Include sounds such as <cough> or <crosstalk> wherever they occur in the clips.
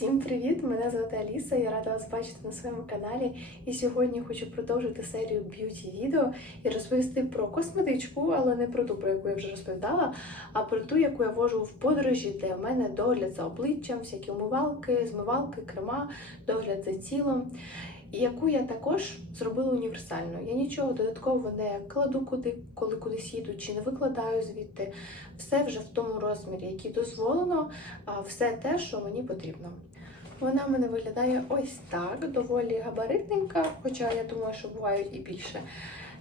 Всім привіт! Мене звати Аліса. Я рада вас бачити на своєму каналі. І сьогодні хочу продовжити серію б'юті відео і розповісти про косметичку, але не про ту, про яку я вже розповідала, а про ту, яку я вожу в подорожі, де в мене догляд за обличчям, всякі умивалки, змивалки, крема, догляд за тілом. Яку я також зробила універсальною. Я нічого додатково не кладу куди, коли кудись їду, чи не викладаю звідти. Все вже в тому розмірі, який дозволено, все те, що мені потрібно. Вона в мене виглядає ось так, доволі габаритненька, хоча я думаю, що бувають і більше.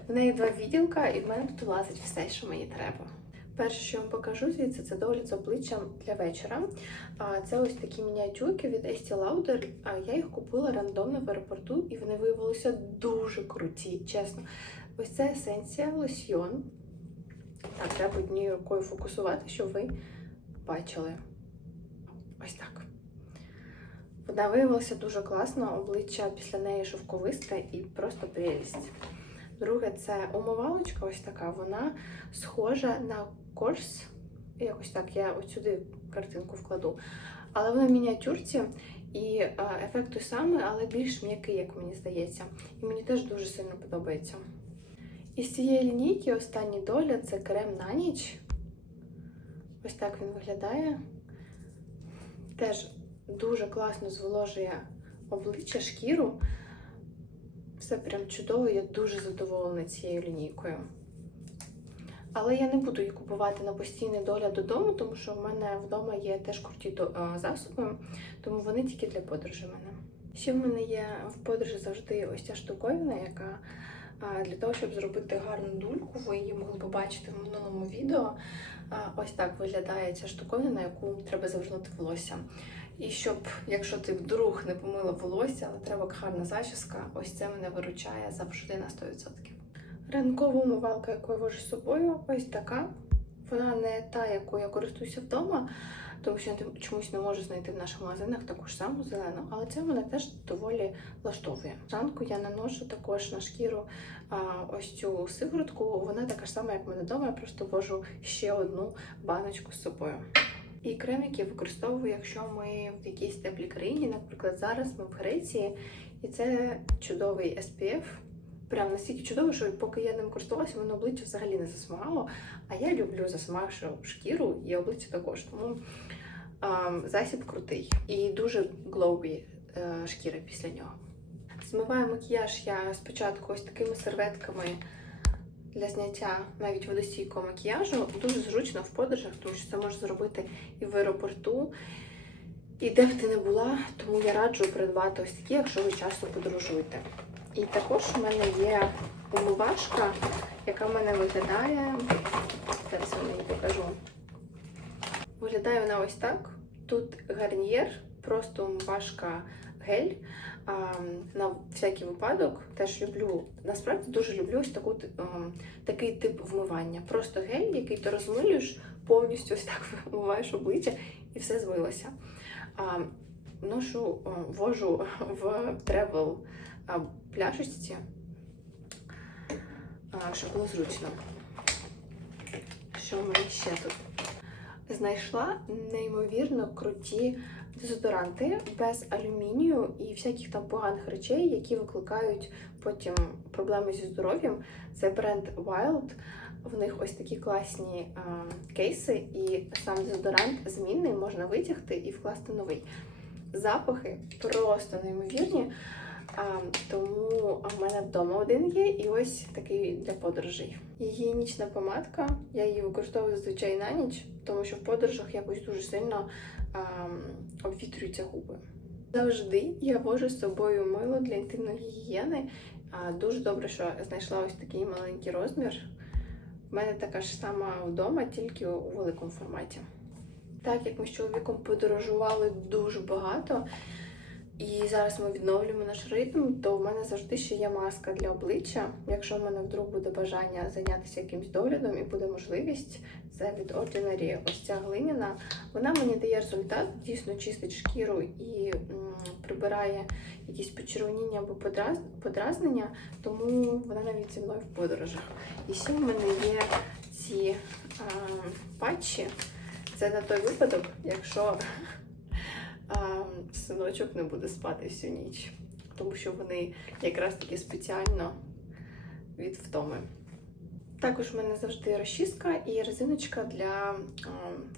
В неї два відділка, і в мене тут влазить все, що мені треба. Перше, що вам покажу звідси, це догляд з обличчям для вечора. Це ось такі мініатюрки від Estee Lauder. Я їх купила рандомно в аеропорту, і вони виявилися дуже круті, чесно. Ось це есенція лосьйон. Так, треба однією рукою фокусувати, щоб ви бачили. Ось так. Вона виявилася дуже класно, обличчя після неї шовковисте і просто прелість. Друге, це умивалочка ось така, вона схожа на корс. Якось так, я от сюди картинку вкладу. Але вона в мініатюрці і ефект той самий, але більш м'який, як мені здається. І мені теж дуже сильно подобається. Із цієї лінійки останній догляд це крем на ніч. Ось так він виглядає. Теж дуже класно зволожує обличчя, шкіру. Все прям чудово, я дуже задоволена цією лінійкою. Але я не буду її купувати на постійний догляд додому, тому що в мене вдома є теж круті засоби, тому вони тільки для подорожі в мене. Ще в мене є в подорожі завжди ось ця штуковина, яка для того, щоб зробити гарну дульку, ви її могли побачити в минулому відео. Ось так виглядає ця штуковина, на яку треба завернути волосся. І щоб, якщо ти вдруг не помила волосся, але треба гарна зачіска, ось це мене виручає завжди на 100%. Ранкова умивалка, яку я вожу з собою, ось така. Вона не та, якою я користуюся вдома, тому що я чомусь не можу знайти в наших магазинах таку ж саму зелену, але це мене теж доволі влаштовує. Зранку я наношу також на шкіру а, ось цю сиворотку. Вона така ж сама, як в мене вдома, я просто вожу ще одну баночку з собою. І крем, який використовую, якщо ми в якійсь теплій країні, наприклад, зараз ми в Греції, і це чудовий SPF. Прям настільки чудово, що поки я ним користувалася, мене обличчя взагалі не засмагало. А я люблю засмагшу шкіру і обличчя також. Тому а, засіб крутий і дуже глоубі е, шкіра після нього. Змиваю макіяж я спочатку ось такими серветками для зняття навіть водостійкого макіяжу. Дуже зручно в подорожах, тому що це можна зробити і в аеропорту, і де б ти не була. Тому я раджу придбати ось такі, якщо ви часто подорожуєте. І також в мене є умивашка, яка в мене виглядає. Зараз я її покажу. Виглядає вона ось так. Тут гарнієр, просто умивашка гель. А, на всякий випадок теж люблю, насправді дуже люблю ось таку, такий тип вмивання. Просто гель, який ти розмилюєш, повністю ось так <laughs> вмиваєш обличчя і все змилося. А, ношу, вожу <laughs> в тревел а, пляшечці, щоб було зручно. Що мене ще тут? Знайшла неймовірно круті дезодоранти без алюмінію і всяких там поганих речей, які викликають потім проблеми зі здоров'ям. Це бренд Wild. В них ось такі класні а, кейси, і сам дезодорант змінний можна витягти і вкласти новий. Запахи просто неймовірні. Тому в мене вдома один є, і ось такий для подорожей. Гігієнічна помадка. Я її використовую зазвичай на ніч, тому що в подорожах якось дуже сильно а, обвітрюються губи. Завжди я вожу з собою мило для інтимної гігієни. А, дуже добре, що знайшла ось такий маленький розмір. У мене така ж сама вдома, тільки у великому форматі. Так як ми з чоловіком подорожували дуже багато. І зараз ми відновлюємо наш ритм, то в мене завжди ще є маска для обличчя. Якщо в мене вдруг буде бажання зайнятися якимсь доглядом і буде можливість, це від Ordinary ось ця глиняна. Вона мені дає результат, дійсно чистить шкіру і м, прибирає якісь почервоніння або подраз... подразнення, тому вона навіть зі мною в подорожах. І ще в мене є ці а, патчі. Це на той випадок, якщо а, синочок не буде спати всю ніч, тому що вони якраз таки спеціально від втоми. Також в мене завжди розчіска і резиночка для а,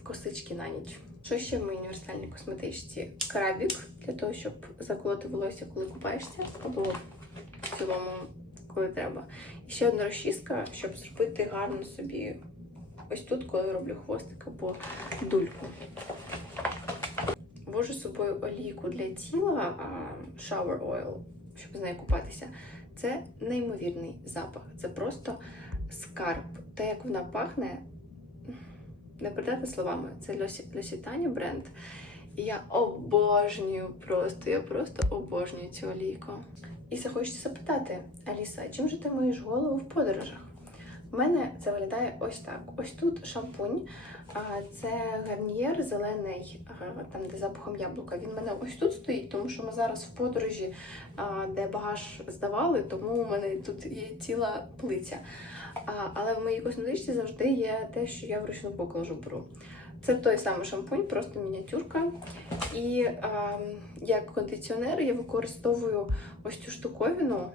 косички на ніч. Що ще в моїй універсальній косметичці? Крабік для того, щоб заколоти волосся, коли купаєшся, або в цілому, коли треба. І ще одна розчіска, щоб зробити гарно собі ось тут, коли роблю хвостик або дульку. Вожу з собою олійку для тіла, а, shower oil, щоб з нею купатися. Це неймовірний запах. Це просто скарб. Те, як вона пахне, не передати словами. Це L'Occitania бренд. І я обожнюю просто, я просто обожнюю цю олійку. І захочеться запитати, Аліса, чим же ти миєш голову в подорожах? У мене це виглядає ось так. Ось тут шампунь, це гарнієр зелений, там де запахом яблука. Він в мене ось тут стоїть, тому що ми зараз в подорожі, де багаж здавали, тому у мене тут є ціла плиця. Але в моїй косметичці завжди є те, що я вручну поклажу беру. Це той самий шампунь, просто мініатюрка. І як кондиціонер я використовую ось цю штуковину.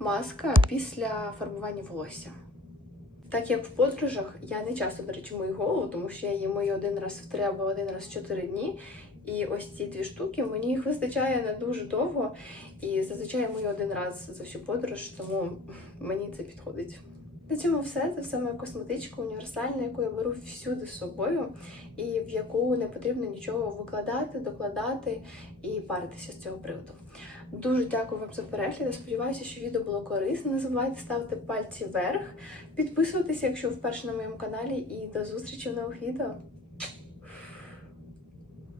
Маска після фарбування волосся. Так як в подорожах я не часто, до мою голову, тому що я її мию один раз в три або один раз в чотири дні. І ось ці дві штуки мені їх вистачає не дуже довго. І зазвичай я мию один раз за всю подорож, тому мені це підходить. На цьому все. Це все моя косметичка універсальна, яку я беру всюди з собою, і в яку не потрібно нічого викладати, докладати і паритися з цього приводу. Дуже дякую вам за перегляд. Сподіваюся, що відео було корисне. Не забувайте ставити пальці вверх, підписуватися, якщо вперше на моєму каналі, і до зустрічі в нових відео.